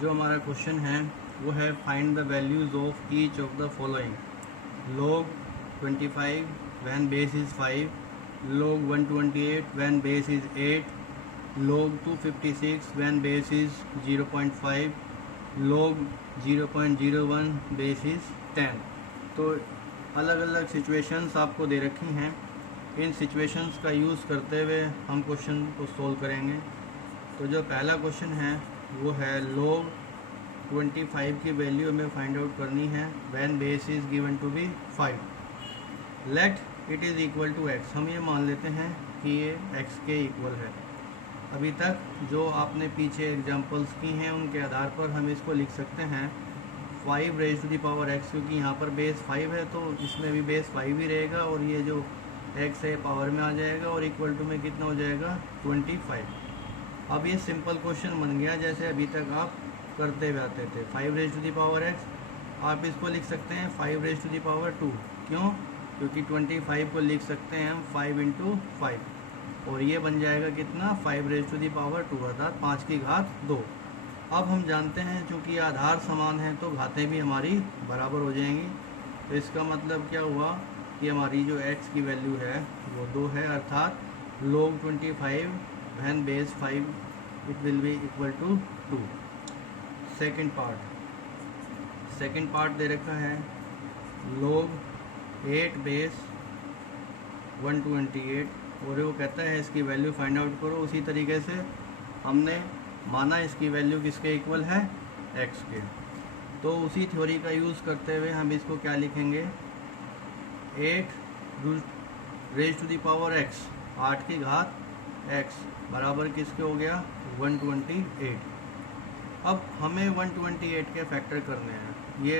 जो हमारा क्वेश्चन है वो है find the values of each of the following log 25 when base is 5, log 128 when base is 8, log 256 when base is 0.5, log 0.01 base is 10। तो अलग अलग सिचुएशंस आपको दे रखी हैं। इन सिचुएशंस का यूज़ करते हुए हम क्वेश्चन को सोल्व करेंगे। तो जो पहला क्वेश्चन है वो है log 25 की वैल्यू हमें फाइंड आउट करनी है when base is given to be 5। Let it is equal to x। हम ये मान लेते हैं कि ये x के इक्वल है। अभी तक जो आपने पीछे एग्जांपल्स की हैं उनके आधार पर हम इसको लिख सकते हैं 5 raise to the power x, क्योंकि यहाँ पर बेस 5 है तो इसमें भी बेस 5 ही रहेगा और ये जो x है पावर में आ जाएगा और इक्वल टू में कितना हो जाएगा 25। अब ये सिंपल क्वेश्चन बन गया जैसे अभी तक आप करते हुए आते थे। 5 raise to the power x, आप इसको लिख सकते हैं 5 रेज टू दी पावर 2। क्यों? क्योंकि 25 को लिख सकते हैं हम 5 इंटू 5 और ये बन जाएगा कितना 5 रेज टू दी पावर 2 अर्थात 5 की घात 2। अब हम जानते हैं चूँकि आधार समान है तो घातें भी हमारी बराबर हो जाएंगी। तो इसका मतलब क्या हुआ कि हमारी जो x की वैल्यू है वो 2 है, अर्थात log 25 when base 5 it will be equal to 2। Second part दे रखा है log 8 बेस 128 और वो कहता है इसकी वैल्यू फाइंड आउट करो। उसी तरीके से हमने माना इसकी वैल्यू किसके इक्वल है x के। तो उसी थ्योरी का यूज़ करते हुए हम इसको क्या लिखेंगे 8 raise to the power x, 8 की घात x बराबर किसके हो गया 128। अब हमें 128 के फैक्टर करने हैं। ये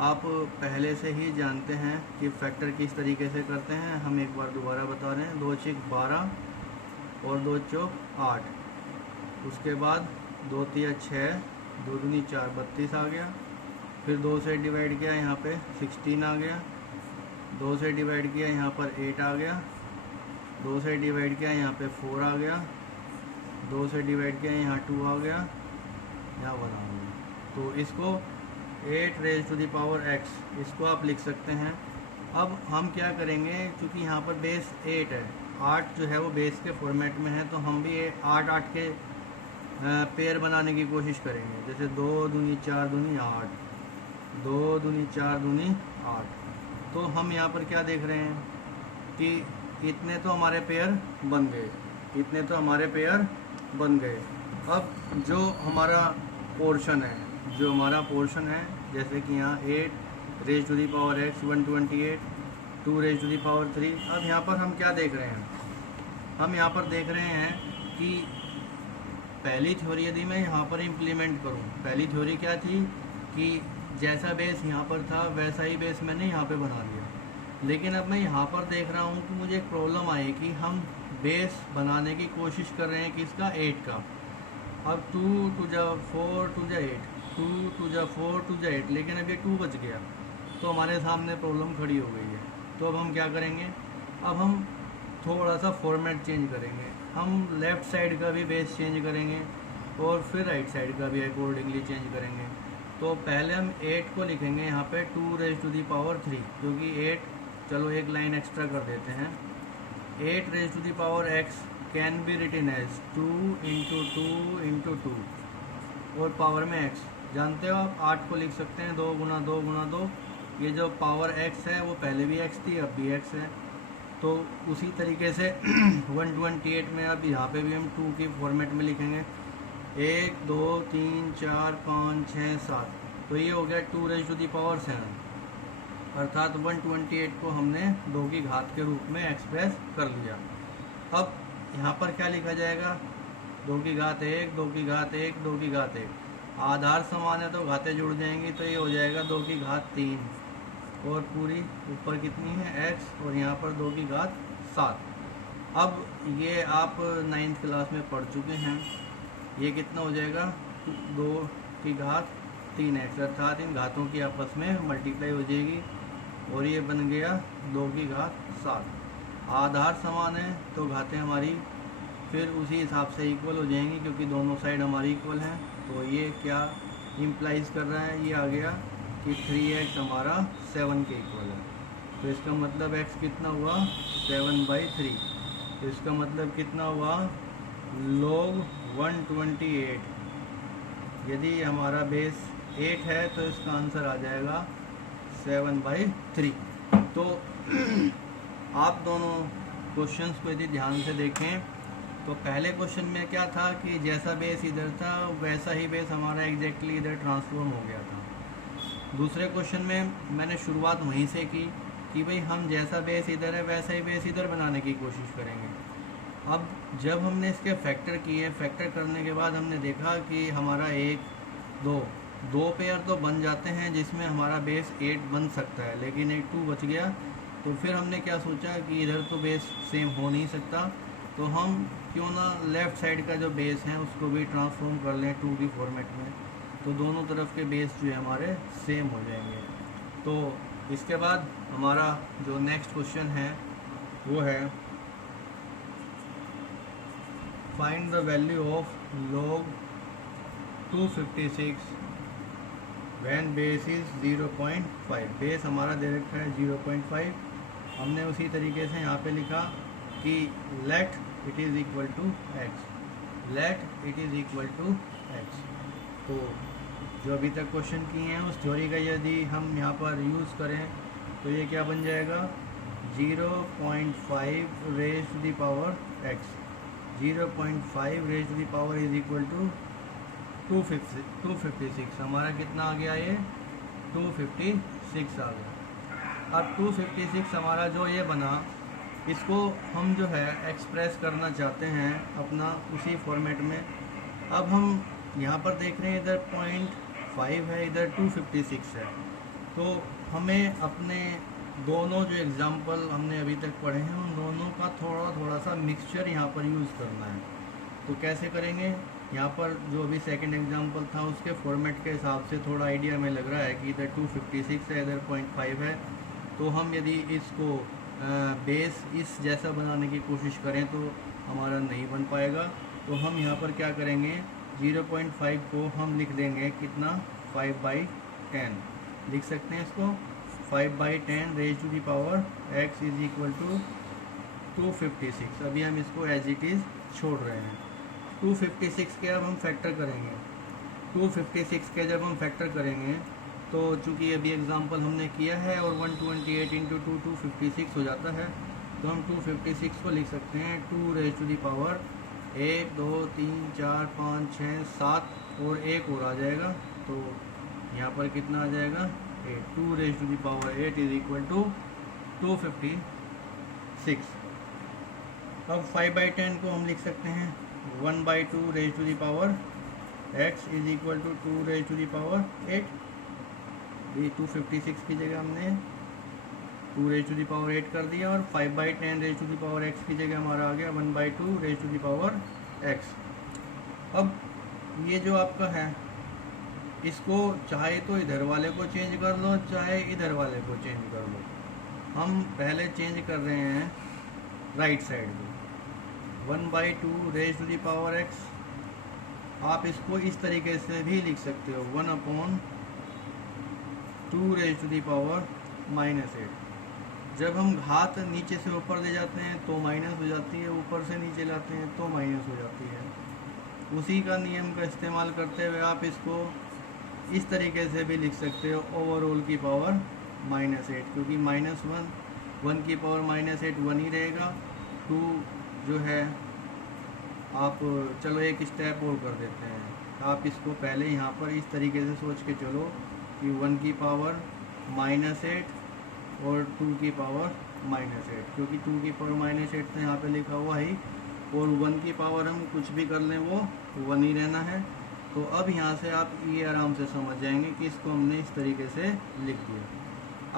आप पहले से ही जानते हैं कि फैक्टर किस तरीके से करते हैं। हम एक बार दोबारा बता रहे हैं 2 छिक 12 और 2 चौक 8, उसके बाद 2 तिया 6, 2 दूनी 4 32 आ गया। फिर 2 से डिवाइड किया यहाँ पे 16 आ गया, 2 से डिवाइड किया यहाँ पर 8 आ गया, 2 से डिवाइड किया यहाँ पे 4 आ गया, 2 से डिवाइड किया यहाँ 2 आ गया, यहाँ 1 आ गया। तो इसको 8 raise to the power x इसको आप लिख सकते हैं। अब हम क्या करेंगे, क्योंकि यहाँ पर बेस 8 है, 8 जो है वो बेस के फॉर्मेट में है, तो हम भी 8 के पेयर बनाने की कोशिश करेंगे। जैसे 2 दूनी 4 दूनी 8, 2 दूनी 4 दूनी 8। तो हम यहाँ पर क्या देख रहे हैं कि इतने तो हमारे पेयर बन गए, इतने तो हमारे पेयर बन गए। अब जो हमारा पोर्शन है, जो हमारा पोर्शन है जैसे कि यहाँ 8 raise to the power x 128, 2 raise to the power 3। अब यहाँ पर हम क्या देख रहे हैं, हम यहाँ पर देख रहे हैं कि पहली थ्योरी यदि मैं यहाँ पर इम्प्लीमेंट करूँ, पहली थ्योरी क्या थी कि जैसा बेस यहाँ पर था वैसा ही बेस मैंने यहाँ पे बना लिया। लेकिन अब मैं यहाँ पर देख रहा हूँ कि मुझे एक प्रॉब्लम आई कि हम बेस बनाने की कोशिश कर रहे हैं किसका 8 का। अब 2 2 जा 4 2 जा 8, 2 2 जा 4 2 जा 8, लेकिन अब ये 2 बच गया तो हमारे सामने प्रॉब्लम खड़ी हो गई है। तो अब हम क्या करेंगे, अब हम थोड़ा सा फॉर्मेट चेंज करेंगे। हम लेफ़्ट साइड का भी बेस चेंज करेंगे और फिर राइट साइड का भी अकॉर्डिंगली चेंज करेंगे। तो पहले हम 8 को लिखेंगे यहाँ पे 2 रेज टू दी पावर 3, क्योंकि 8, चलो एक लाइन एक्स्ट्रा कर देते हैं। 8 raise to the power x can be written as 2 into 2 into 2 और पावर में x। जानते हो आप 8 को लिख सकते हैं 2 गुना 2 गुना 2। ये जो पावर x है वो पहले भी x थी, अब भी x है। तो उसी तरीके से 128 में अब यहाँ पे भी हम 2 की फॉर्मेट में लिखेंगे 1 2 3 4 5 6 7। तो ये हो गया 2 रेज टू दी पावर 7, अर्थात 128 को हमने 2 की घात के रूप में एक्सप्रेस कर लिया। अब यहाँ पर क्या लिखा जाएगा 2 की घात 1, 2 की घात 1, 2 की घात 1। आधार समान है तो घातें जुड़ जाएंगी, तो ये हो जाएगा 2 की घात 3 और पूरी ऊपर कितनी है x और यहाँ पर 2 की घात 7। अब ये आप 9th क्लास में पढ़ चुके हैं, ये कितना हो जाएगा 2 की घात 3x, अर्थात इन घातों की आपस में मल्टीप्लाई हो जाएगी और ये बन गया 2 की घात 7। आधार समान है तो घातें हमारी फिर उसी हिसाब से इक्वल हो जाएंगे क्योंकि दोनों साइड हमारी इक्वल हैं। तो ये क्या इम्प्लाइज कर रहा है, ये आ गया कि 3x हमारा 7 के इक्वल है। तो इसका मतलब x कितना हुआ 7/3। तो इसका मतलब कितना हुआ log 128। यदि हमारा बेस 8 है तो इसका आंसर आ जाएगा 7/3। तो आप दोनों क्वेश्चंस को यदि ध्यान से देखें तो पहले क्वेश्चन में क्या था कि जैसा बेस इधर था वैसा ही बेस हमारा एग्जैक्टली इधर ट्रांसफॉर्म हो गया था। दूसरे क्वेश्चन में मैंने शुरुआत वहीं से की कि भाई हम जैसा बेस इधर है वैसा ही बेस इधर बनाने की कोशिश करेंगे। अब जब हमने इसके फैक्टर किए, फैक्टर करने के बाद हमने देखा कि हमारा 1 2 पेयर तो बन जाते हैं जिसमें हमारा बेस 8 बन सकता है, लेकिन एक 2 बच गया। तो फिर हमने क्या सोचा कि इधर तो बेस सेम हो नहीं सकता, तो हम क्यों ना लेफ़्ट साइड का जो बेस है उसको भी ट्रांसफॉर्म कर लें 2 की फॉर्मेट में, तो दोनों तरफ के बेस जो है हमारे सेम हो जाएंगे। तो इसके बाद हमारा जो नेक्स्ट क्वेश्चन है वो है find the value of log 256 when base is 0.5। Base हमारा दे रखा है 0.5। हमने उसी तरीके से यहाँ पे लिखा कि let it is equal to x, let it is equal to x. तो जो अभी तक क्वेश्चन किए हैं उस थ्योरी का यदि हम यहाँ पर यूज़ करें तो ये क्या बन जाएगा 0.5 raise to the power x. 0.5 raise to the power is equal to 256। हमारा कितना आ गया ये 256 आ गया। अब 256 हमारा जो ये बना इसको हम जो है एक्सप्रेस करना चाहते हैं अपना उसी फॉर्मेट में। अब हम यहाँ पर देख रहे हैं इधर 0.5 है, इधर 256 है। तो हमें अपने दोनों जो एग्ज़ाम्पल हमने अभी तक पढ़े हैं उन दोनों का थोड़ा सा मिक्सचर यहाँ पर यूज़ करना है। तो कैसे करेंगे, यहाँ पर जो अभी सेकंड एग्जांपल था उसके फॉर्मेट के हिसाब से थोड़ा आइडिया में लग रहा है कि इधर 256 है इधर 0.5 है। तो हम यदि इसको बेस इस जैसा बनाने की कोशिश करें तो हमारा नहीं बन पाएगा। तो हम यहाँ पर क्या करेंगे 0.5 को हम लिख देंगे कितना 5/10 लिख सकते हैं इसको 5/10 raise to the power x is equal to 256। अभी हम इसको एज इट इज़ छोड़ रहे हैं। 256 के अब हम फैक्टर करेंगे। 256 के जब हम फैक्टर करेंगे तो चूंकि अभी एग्जांपल हमने किया है और 128 इंटू 256 हो जाता है, तो हम 256 को लिख सकते हैं 2 रेज टू द पावर 1 2 3 4 5 6 7 और 1 और आ जाएगा। तो यहाँ पर कितना आ जाएगा 8। 2 raise to the power 8 is equal to 256। अब 5/10 को हम लिख सकते हैं 1/2 raise to the power x is equal to 2 raise to the power 8। ये 256 की जगह हमने 2 रेज टू द पावर 8 कर दिया और 5/10 raise to the power x की जगह हमारा आ गया 1/2 raise to the power x। अब ये जो आपका है इसको चाहे तो इधर वाले को चेंज कर लो चाहे इधर वाले को चेंज कर लो। हम पहले चेंज कर रहे हैं राइट साइड को 1/2 raise to the power x। आप इसको इस तरीके से भी लिख सकते हो 1/2 रेज टू द पावर -8। जब हम घात नीचे से ऊपर ले जाते हैं तो माइनस हो जाती है, ऊपर से नीचे लाते हैं तो माइनस हो जाती है। उसी का नियम का इस्तेमाल करते हुए आप इसको इस तरीके से भी लिख सकते हो ओवरऑल की पावर -8, क्योंकि -1 की पावर -8 1 ही रहेगा। 2 जो है आप चलो एक स्टेप और कर देते हैं। आप इसको पहले यहाँ पर इस तरीके से सोच के चलो कि 1 की पावर -8 और 2 की पावर -8, क्योंकि 2 की पावर -8 तो यहाँ पे लिखा हुआ है और 1 की पावर हम कुछ भी कर लें वो 1 ही रहना है। तो अब यहाँ से आप ये आराम से समझ जाएंगे कि इसको हमने इस तरीके से लिख दिया।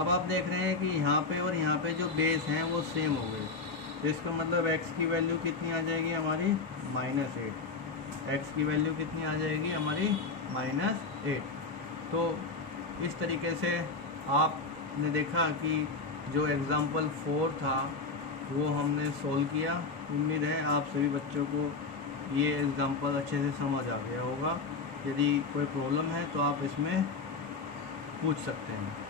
अब आप देख रहे हैं कि यहाँ पे और यहाँ पे जो बेस हैं वो सेम हो गए, तो इसका मतलब x की वैल्यू कितनी आ जाएगी हमारी -8। x की वैल्यू कितनी आ जाएगी हमारी -8। तो इस तरीके से आपने देखा कि जो एग्ज़ाम्पल 4 था वो हमने सोल्व किया। उम्मीद है आप सभी बच्चों को ये एग्ज़ाम्पल अच्छे से समझ आ गया होगा। यदि कोई प्रॉब्लम है तो आप इसमें पूछ सकते हैं।